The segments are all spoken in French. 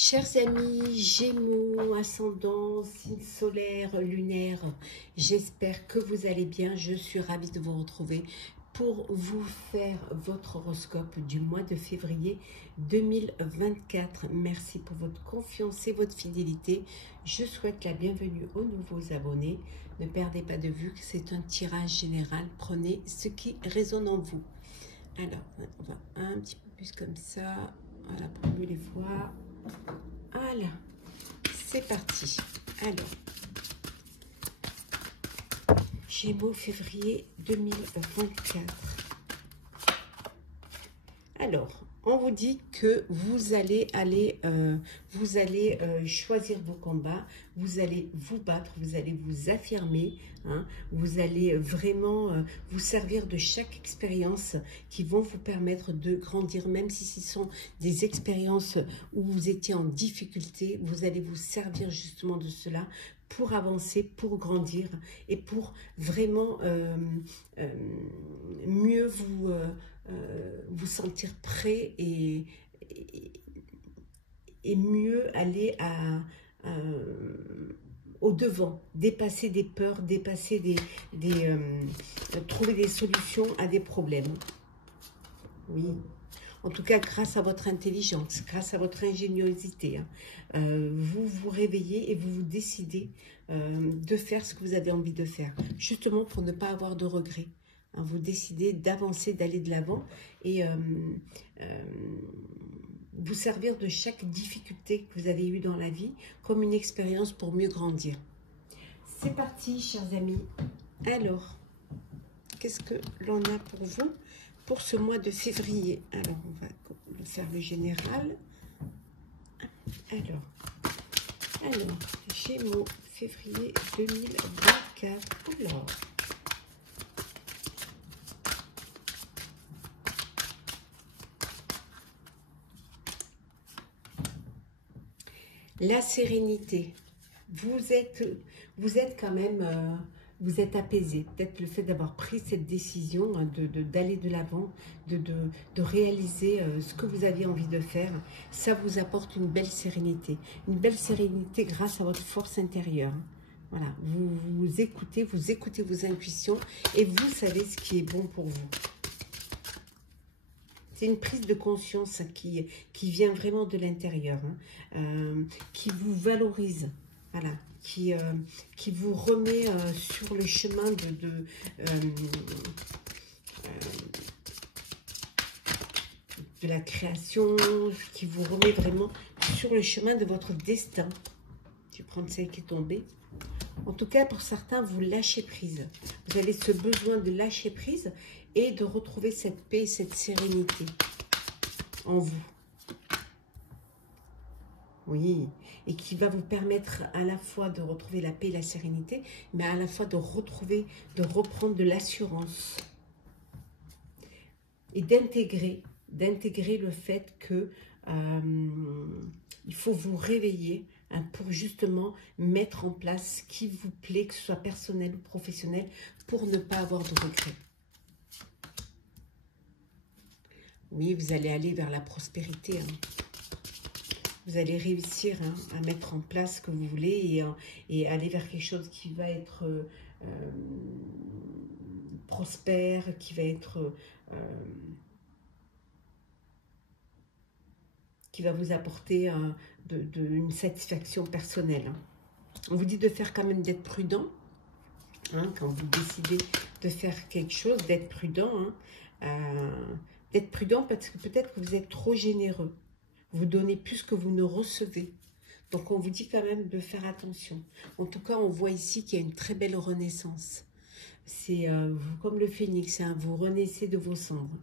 Chers amis, Gémeaux, ascendant, signe solaire, lunaire, j'espère que vous allez bien. Je suis ravie de vous retrouver pour vous faire votre horoscope du mois de février 2024. Merci pour votre confiance et votre fidélité. Je souhaite la bienvenue aux nouveaux abonnés. Ne perdez pas de vue que c'est un tirage général. Prenez ce qui résonne en vous. Alors, on va un petit peu plus comme ça. Voilà, pour mieux les voir. Voilà, c'est parti. Alors, Gémeaux, février 2024. Alors, on vous dit que vous allez choisir vos combats, vous allez vous battre, vous allez vous affirmer, hein, vous allez vraiment vous servir de chaque expérience qui vont vous permettre de grandir, même si ce sont des expériences où vous étiez en difficulté, vous allez vous servir justement de cela pour avancer, pour grandir et pour vraiment mieux vous sentir prêt et mieux aller au devant, dépasser des peurs, dépasser trouver des solutions à des problèmes. Oui. En tout cas, grâce à votre intelligence, grâce à votre ingéniosité, vous vous réveillez et vous vous décidez de faire ce que vous avez envie de faire, justement pour ne pas avoir de regrets. Hein, vous décidez d'avancer, d'aller de l'avant et vous servir de chaque difficulté que vous avez eue dans la vie comme une expérience pour mieux grandir. C'est parti, chers amis. Alors, qu'est-ce que l'on a pour vous pour ce mois de février? Alors, on va faire le général. Alors, Gémeaux, février 2024. Alors, la sérénité. Vous êtes quand même... vous êtes apaisé. Peut-être le fait d'avoir pris cette décision d'aller de l'avant, de réaliser ce que vous aviez envie de faire, ça vous apporte une belle sérénité. Une belle sérénité grâce à votre force intérieure. Voilà, vous écoutez vos intuitions et vous savez ce qui est bon pour vous. C'est une prise de conscience qui vient vraiment de l'intérieur, hein, qui vous valorise. Voilà, qui vous remet sur le chemin de la création, qui vous remet vraiment sur le chemin de votre destin. Je vais prendre celle qui est tombée. En tout cas, pour certains, vous lâchez prise. Vous avez ce besoin de lâcher prise et de retrouver cette paix, cette sérénité en vous. Oui, et qui va vous permettre à la fois de retrouver la paix et la sérénité, mais à la fois de reprendre de l'assurance. Et d'intégrer le fait que il faut vous réveiller, hein, pour justement mettre en place ce qui vous plaît, que ce soit personnel ou professionnel, pour ne pas avoir de regrets. Oui, vous allez aller vers la prospérité, hein. Vous allez réussir, hein, à mettre en place ce que vous voulez et aller vers quelque chose qui va être prospère, qui va être... qui va vous apporter une satisfaction personnelle. Hein. On vous dit de faire quand même, d'être prudent, hein, quand vous décidez de faire quelque chose, d'être prudent. Hein, d'être prudent parce que peut-être que vous êtes trop généreux. Vous donnez plus que vous ne recevez. Donc, on vous dit quand même de faire attention. En tout cas, on voit ici qu'il y a une très belle renaissance. C'est comme le phénix, hein, vous renaissez de vos cendres.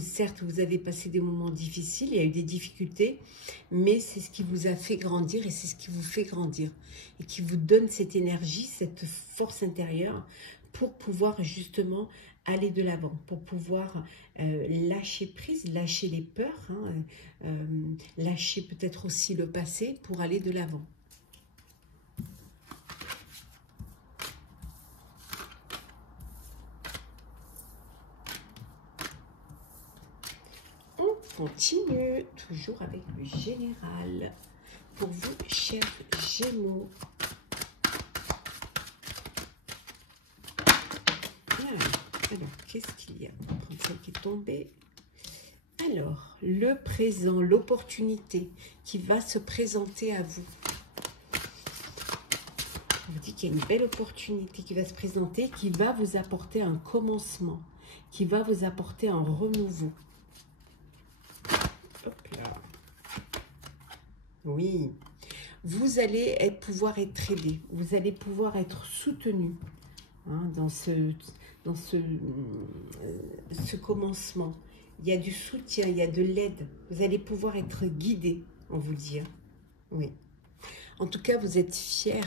Certes, vous avez passé des moments difficiles, il y a eu des difficultés, mais c'est ce qui vous a fait grandir et c'est ce qui vous fait grandir. Et qui vous donne cette énergie, cette force intérieure pour pouvoir justement aller de l'avant, pour pouvoir lâcher prise, lâcher les peurs, hein, lâcher peut-être aussi le passé pour aller de l'avant. On continue, toujours avec le général. Pour vous, chers Gémeaux. Alors, qu'est-ce qu'il y a? On va prendre celle qui est tombée. Alors, le présent, l'opportunité qui va se présenter à vous. On vous dit qu'il y a une belle opportunité qui va se présenter, qui va vous apporter un commencement, qui va vous apporter un renouveau. Hop là. Oui. Vous allez pouvoir être aidé, vous allez pouvoir être soutenu dans ce commencement. Il y a du soutien, il y a de l'aide. Vous allez pouvoir être guidé, on vous dit. Oui. En tout cas, vous êtes fiers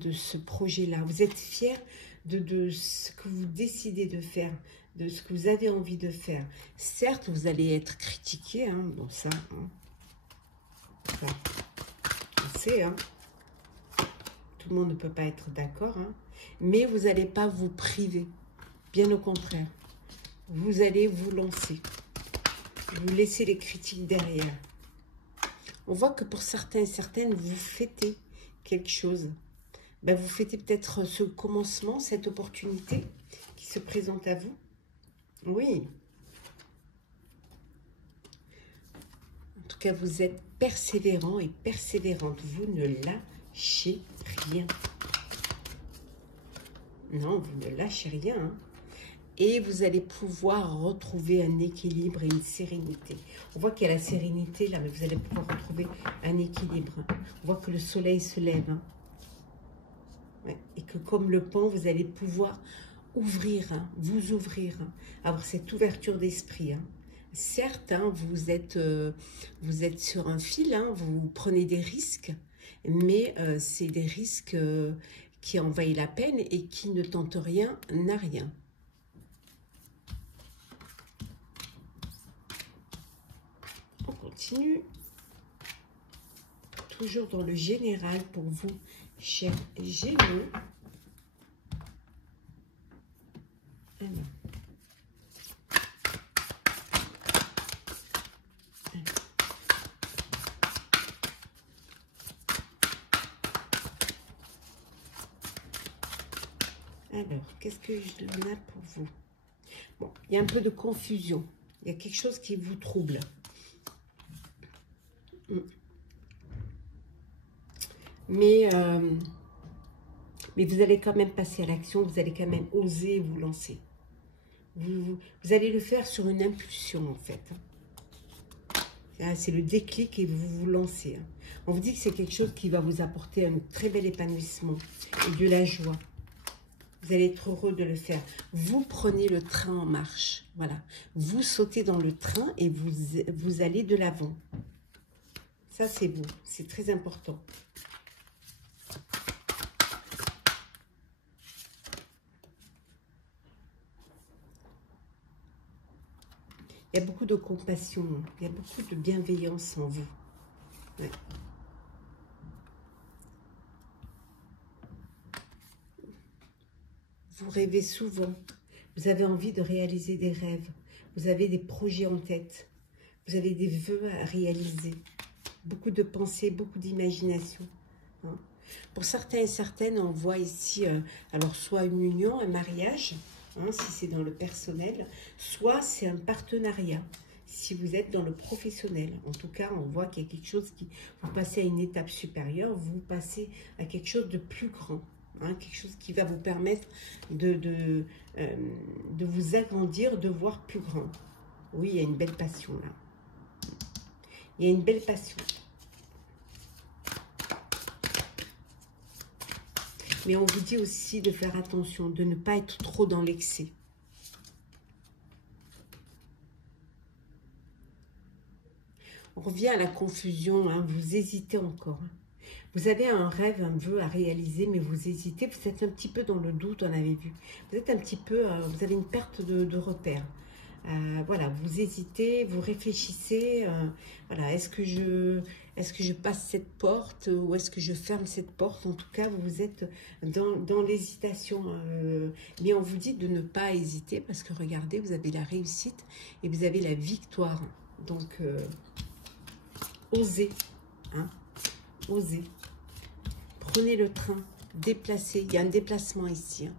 de ce projet-là. Vous êtes fiers de ce que vous décidez de faire, de ce que vous avez envie de faire. Certes, vous allez être critiqué. Bon, ça, on sait. Tout le monde ne peut pas être d'accord. Mais vous n'allez pas vous priver. Bien au contraire. Vous allez vous lancer. Vous laissez les critiques derrière. On voit que pour certains et certaines, vous fêtez quelque chose. Vous fêtez peut-être ce commencement, cette opportunité qui se présente à vous. Oui. En tout cas, vous êtes persévérant et persévérante. Vous ne lâchez rien. Non, vous ne lâchez rien. Et vous allez pouvoir retrouver un équilibre et une sérénité. On voit qu'il y a la sérénité là, mais vous allez pouvoir retrouver un équilibre. On voit que le soleil se lève. Ouais. Et que comme le pont, vous allez pouvoir ouvrir, vous ouvrir, avoir cette ouverture d'esprit. Certes, vous êtes sur un fil, vous prenez des risques, mais c'est des risques qui en valent la peine et qui ne tentent rien n'a rien. On continue. Toujours dans le général pour vous, chers Gémeaux. Alors, qu'est-ce que je donne pour vous? Bon, il y a un peu de confusion. Il y a quelque chose qui vous trouble. Mais vous allez quand même passer à l'action. Vous allez quand même oser vous lancer. Vous allez le faire sur une impulsion, en fait. C'est le déclic et vous vous lancez. On vous dit que c'est quelque chose qui va vous apporter un très bel épanouissement et de la joie. Vous allez être heureux de le faire. Vous prenez le train en marche. Voilà. Vous sautez dans le train et vous allez de l'avant. Ça, c'est beau. C'est très important. Il y a beaucoup de compassion. Il y a beaucoup de bienveillance en vous. Ouais. Vous rêvez souvent, vous avez envie de réaliser des rêves, vous avez des projets en tête, vous avez des vœux à réaliser, beaucoup de pensées, beaucoup d'imagination. Pour certains et certaines, on voit ici, alors soit une union, un mariage, si c'est dans le personnel, soit c'est un partenariat, si vous êtes dans le professionnel. En tout cas, on voit qu'il y a quelque chose qui, vous passez à une étape supérieure, vous passez à quelque chose de plus grand. Quelque chose qui va vous permettre de vous agrandir, de voir plus grand. Oui, il y a une belle passion là. Il y a une belle passion. Mais on vous dit aussi de faire attention, de ne pas être trop dans l'excès. On revient à la confusion, vous hésitez encore. Vous avez un rêve, un vœu à réaliser, mais vous hésitez, vous êtes un petit peu dans le doute, on avait vu. Vous êtes un petit peu, vous avez une perte de repère. Voilà, vous hésitez, vous réfléchissez. Voilà, est-ce que je passe cette porte ou est-ce que je ferme cette porte? En tout cas, vous êtes dans l'hésitation. Mais on vous dit de ne pas hésiter parce que regardez, vous avez la réussite et vous avez la victoire. Donc, osez, hein, osez. Prenez le train, déplacez. Il y a un déplacement ici. Hein.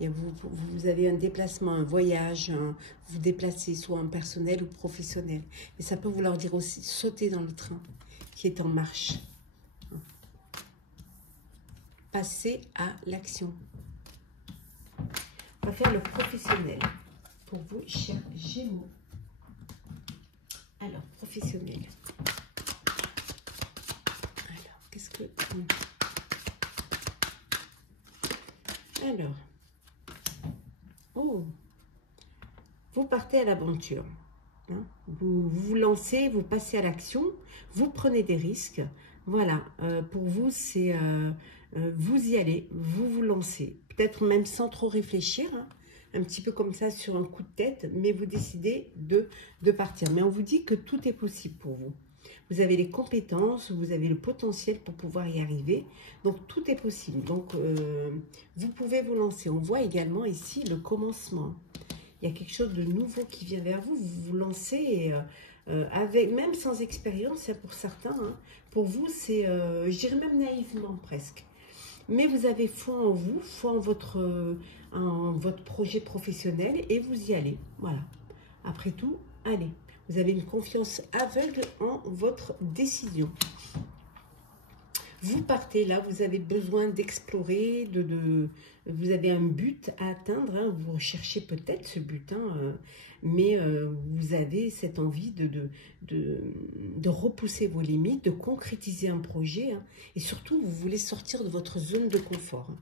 Et vous avez un déplacement, un voyage, vous déplacez soit en personnel ou professionnel. Et ça peut vouloir dire aussi sauter dans le train qui est en marche. Passez à l'action. On va faire le professionnel pour vous, chers Gémeaux. Alors, professionnel. Alors, qu'est-ce que... Alors, oh, vous partez à l'aventure. Hein? Vous lancez, vous passez à l'action, vous prenez des risques. Voilà, pour vous, c'est... vous y allez, vous vous lancez. Peut-être même sans trop réfléchir, hein, un petit peu comme ça sur un coup de tête, mais vous décidez de partir. Mais on vous dit que tout est possible pour vous. Vous avez les compétences, vous avez le potentiel pour pouvoir y arriver. Donc, tout est possible. Donc, vous pouvez vous lancer. On voit également ici le commencement. Il y a quelque chose de nouveau qui vient vers vous. Vous vous lancez et, avec, même sans expérience, pour certains. Hein, pour vous, c'est, je dirais même naïvement presque. Mais vous avez foi en vous, foi en votre projet professionnel et vous y allez. Voilà. Après tout, allez. Vous avez une confiance aveugle en votre décision. Vous partez là, vous avez besoin d'explorer, vous avez un but à atteindre, hein, vous recherchez peut-être ce but, hein, mais vous avez cette envie de repousser vos limites, de concrétiser un projet, hein, et surtout vous voulez sortir de votre zone de confort. Hein.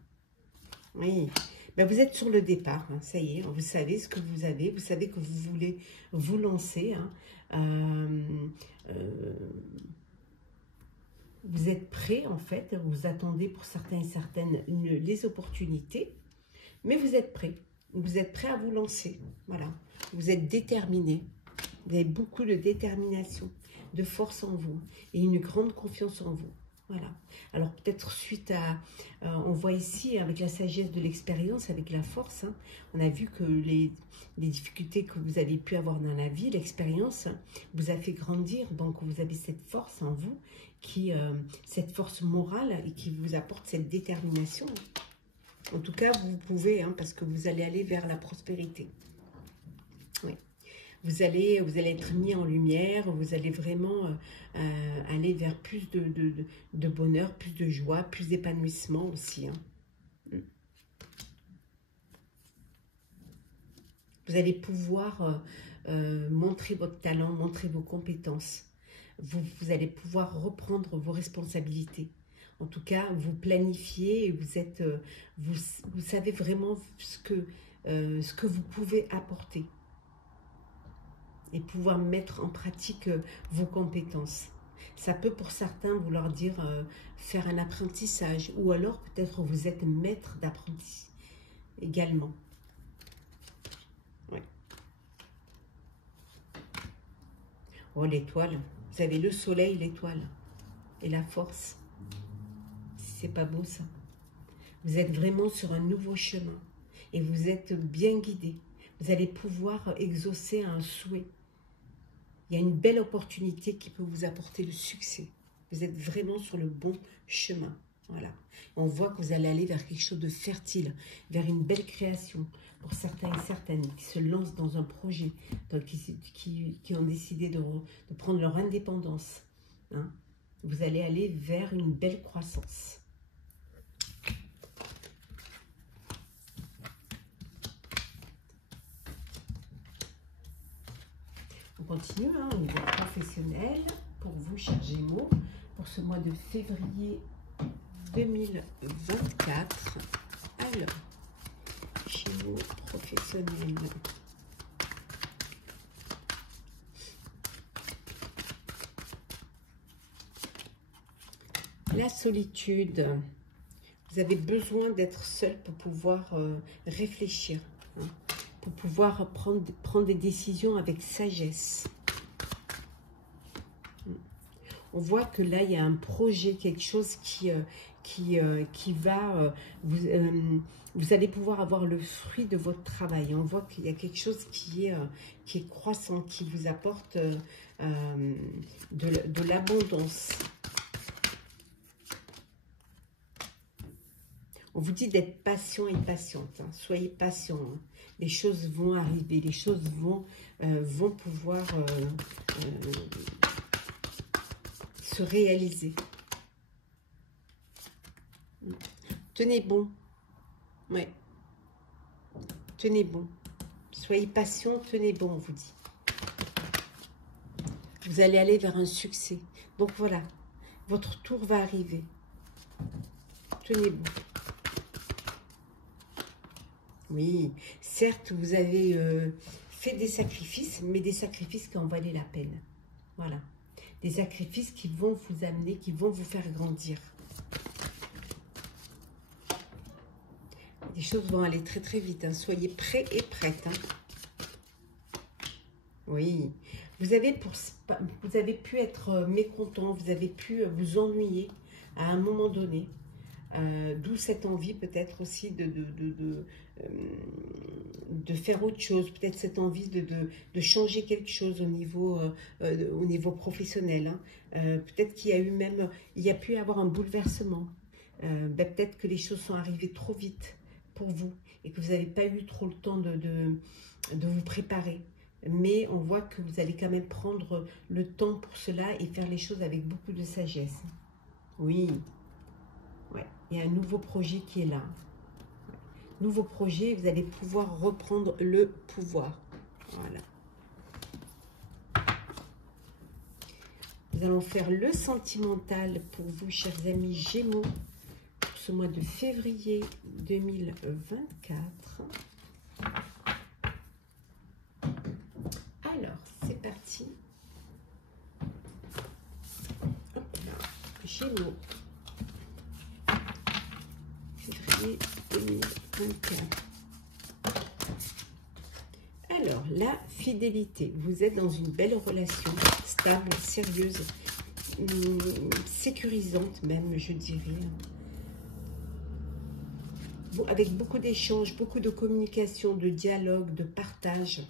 Oui, ben, vous êtes sur le départ, hein, ça y est, vous savez ce que vous avez, vous savez que vous voulez vous lancer, hein, vous êtes prêt en fait, vous attendez pour certains et certaines les opportunités, mais vous êtes prêt à vous lancer, voilà, vous êtes déterminé, vous avez beaucoup de détermination, de force en vous et une grande confiance en vous. Voilà. Alors peut-être suite à, on voit ici avec la sagesse de l'expérience, avec la force, hein, on a vu que les difficultés que vous avez pu avoir dans la vie, l'expérience, hein, vous a fait grandir. Donc vous avez cette force en vous, cette force morale et qui vous apporte cette détermination. En tout cas, vous pouvez, hein, parce que vous allez aller vers la prospérité. Oui. Vous allez être mis en lumière, vous allez vraiment aller vers plus de bonheur, plus de joie, plus d'épanouissement aussi. Hein. Vous allez pouvoir montrer votre talent, montrer vos compétences. Vous allez pouvoir reprendre vos responsabilités. En tout cas, vous planifiez, vous savez vraiment ce que vous pouvez apporter. Et pouvoir mettre en pratique vos compétences. Ça peut pour certains vouloir dire faire un apprentissage ou alors peut-être vous êtes maître d'apprenti également. Ouais. Oh, l'étoile, vous avez le soleil, l'étoile et la force. C'est pas beau ça. Vous êtes vraiment sur un nouveau chemin et vous êtes bien guidé. Vous allez pouvoir exaucer un souhait. Il y a une belle opportunité qui peut vous apporter le succès. Vous êtes vraiment sur le bon chemin. Voilà. On voit que vous allez aller vers quelque chose de fertile, vers une belle création. Pour certains et certaines qui se lancent dans un projet, donc qui ont décidé de prendre leur indépendance. Hein. Vous allez aller vers une belle croissance. On continue hein, au niveau professionnel pour vous, chers Gémeaux, pour ce mois de février 2024. Alors, Gémeaux professionnel. La solitude. Vous avez besoin d'être seul pour pouvoir réfléchir. Hein. Pour pouvoir prendre des décisions avec sagesse. On voit que là, il y a un projet, quelque chose qui va... vous allez pouvoir avoir le fruit de votre travail. On voit qu'il y a quelque chose qui est croissant, qui vous apporte de l'abondance. On vous dit d'être patient et patiente. Hein. Soyez patient. Hein. Les choses vont arriver. Les choses vont pouvoir se réaliser. Tenez bon. Ouais. Tenez bon. Soyez patient, tenez bon, on vous dit. Vous allez aller vers un succès. Donc voilà. Votre tour va arriver. Tenez bon. Oui, certes, vous avez fait des sacrifices, mais des sacrifices qui en valaient la peine. Voilà. Des sacrifices qui vont vous amener, qui vont vous faire grandir. Les choses vont aller très très vite. Hein. Soyez prêts et prêtes. Hein. Oui. Vous avez pu être mécontent, vous avez pu vous ennuyer à un moment donné. D'où cette envie peut-être aussi de faire autre chose, peut-être cette envie de changer quelque chose au niveau professionnel. Hein. Peut-être qu'il y a eu même, il y a pu y avoir un bouleversement. Peut-être que les choses sont arrivées trop vite pour vous et que vous n'avez pas eu trop le temps de vous préparer. Mais on voit que vous allez quand même prendre le temps pour cela et faire les choses avec beaucoup de sagesse. Oui. Ouais, il y a un nouveau projet qui est là. Nouveau projet, vous allez pouvoir reprendre le pouvoir. Voilà. Nous allons faire le sentimental pour vous, chers amis Gémeaux, pour ce mois de février 2024. Alors, c'est parti. Hop là, Gémeaux. 2024. Alors, la fidélité. Vous êtes dans une belle relation, stable, sérieuse, sécurisante même, je dirais. Avec beaucoup d'échanges, beaucoup de communication, de dialogue, de partage.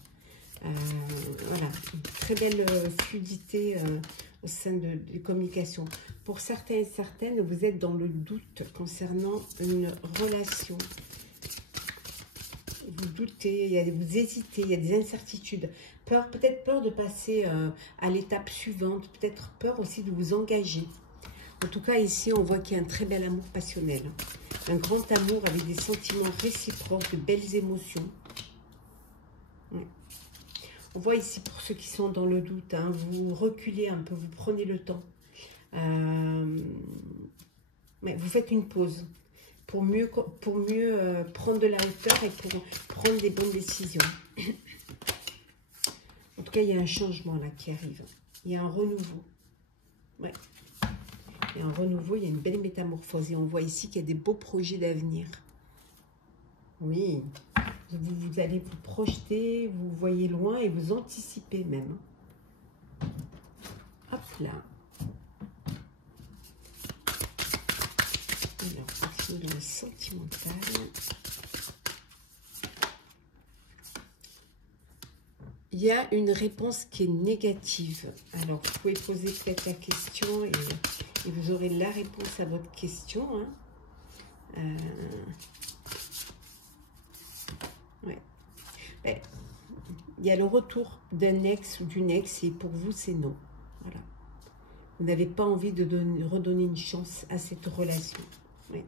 Voilà, une très belle fluidité au sein des communications. Pour certains et certaines, vous êtes dans le doute concernant une relation. Vous doutez, vous hésitez, il y a des incertitudes. Peut-être peur de passer à l'étape suivante, peut-être peur aussi de vous engager. En tout cas, ici, on voit qu'il y a un très bel amour passionnel. Un grand amour avec des sentiments réciproques, de belles émotions. On voit ici, pour ceux qui sont dans le doute, hein, vous reculez un peu, vous prenez le temps. Vous faites une pause pour mieux prendre de la hauteur et pour prendre des bonnes décisions. En tout cas, il y a un changement là qui arrive. Il y a un renouveau. Ouais. Il y a un renouveau, il y a une belle métamorphose. Et on voit ici qu'il y a des beaux projets d'avenir. Oui. Vous allez vous projeter, vous voyez loin et vous anticipez même. Hop là. Alors, action de la sentimentale. Il y a une réponse qui est négative. Alors, vous pouvez poser peut-être la question et vous aurez la réponse à votre question. Hein. Ouais. Il y a le retour d'un ex ou d'une ex et pour vous, c'est non. Voilà. Vous n'avez pas envie de redonner une chance à cette relation. Oui.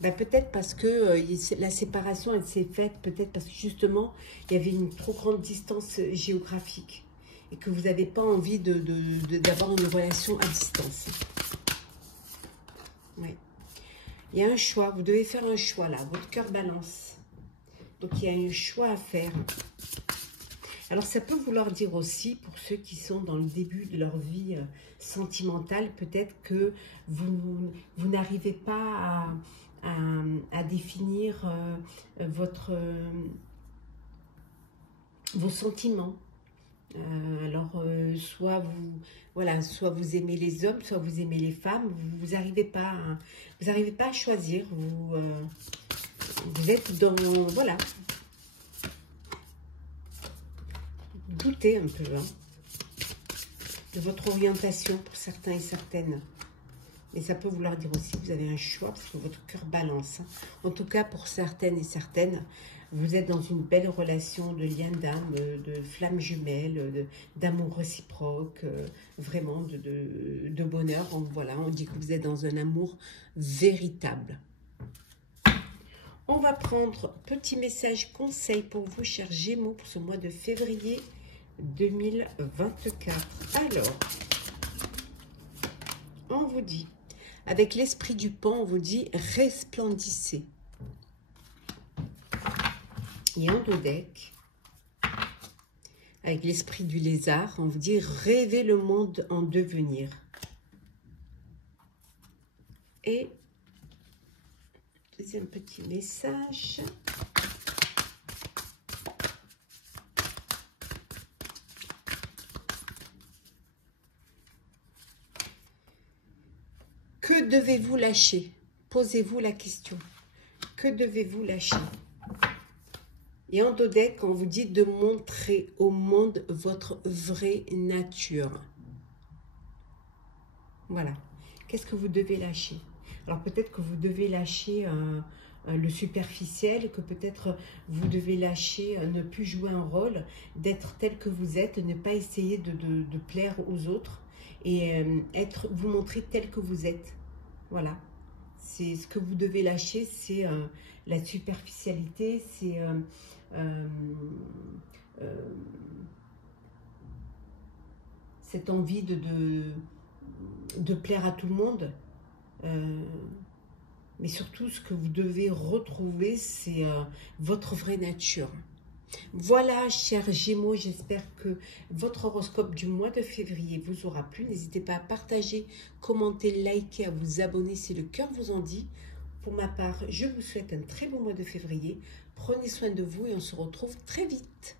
Peut-être parce que la séparation, elle s'est faite, peut-être parce que justement, il y avait une trop grande distance géographique et que vous n'avez pas envie d'avoir une relation à distance. Oui. Il y a un choix, vous devez faire un choix là, votre cœur balance. Donc, il y a un choix à faire. Alors, ça peut vouloir dire aussi, pour ceux qui sont dans le début de leur vie sentimentale, peut-être que vous n'arrivez pas à définir vos sentiments. Soit vous, voilà, soit vous aimez les hommes, soit vous aimez les femmes. Vous n'arrivez pas, vous n'arrivez pas à choisir. Vous êtes dans, voilà, doutez un peu hein, de votre orientation pour certains et certaines. Et ça peut vouloir dire aussi que vous avez un choix parce que votre cœur balance. En tout cas, pour certaines et certaines, vous êtes dans une belle relation de lien d'âme, de flamme jumelle, d'amour réciproque, vraiment de bonheur. Donc, voilà, on dit que vous êtes dans un amour véritable. On va prendre petit message conseil pour vous, chers Gémeaux, pour ce mois de février 2024. Alors, on vous dit, avec l'esprit du pan, on vous dit resplendissez. Et en dos deck, avec l'esprit du lézard, on vous dit rêvez le monde en devenir. Et deuxième petit message. Que devez-vous lâcher? Posez-vous la question. Que devez-vous lâcher? Et en dos deck, on vous dit de montrer au monde votre vraie nature. Voilà. Qu'est-ce que vous devez lâcher? Alors peut-être que vous devez lâcher le superficiel, que peut-être vous devez lâcher, ne plus jouer un rôle, d'être tel que vous êtes, ne pas essayer de plaire aux autres et vous montrer tel que vous êtes. Voilà. C'est ce que vous devez lâcher, c'est la superficialité, c'est cette envie de plaire à tout le monde. Mais surtout, ce que vous devez retrouver, c'est votre vraie nature. Voilà, chers Gémeaux, j'espère que votre horoscope du mois de février vous aura plu. N'hésitez pas à partager, commenter, liker, à vous abonner si le cœur vous en dit. Pour ma part, je vous souhaite un très bon mois de février. Prenez soin de vous et on se retrouve très vite.